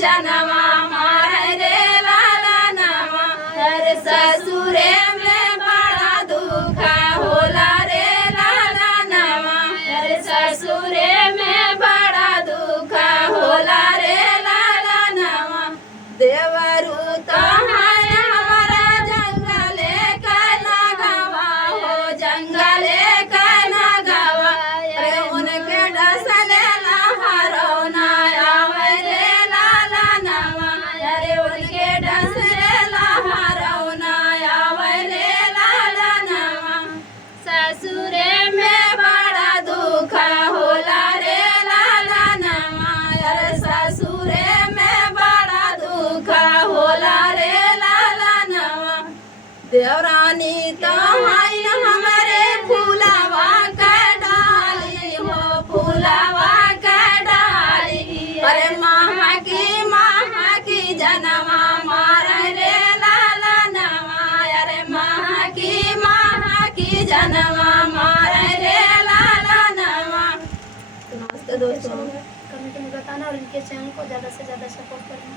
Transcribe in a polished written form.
जनवा मारे रे लाला नवा। अरे ससुरे में बड़ा दुख होला रे लाला नवा। अरे ससुरे में बड़ा दुख होला रे लाला नवा। देवरू तो है हमारा जंगले का नगवा हो, जंगले का नगवा। अरे उनके डसले लहरौना आवे रे लाला नवा। अरे उनके डसले लहरौना आवे रे लाला नवा। ससुरे में बड़ा दुख होला रे लाला नवा। अरे ससुरे में बड़ा दुख होला रे लाला नवा। देवरानी तो है हमारे फूलवा का डाली हो, फूलवा का डाली। अरे माँ की जनवा मारे रे लाला नवा। अरे माँ की जनवा मारे रे लाला नवा। तो नमस्ते दोस्तों, कमेंट में बताना और इनके चैनल को ज़्यादा से ज़्यादा सपोर्ट करना।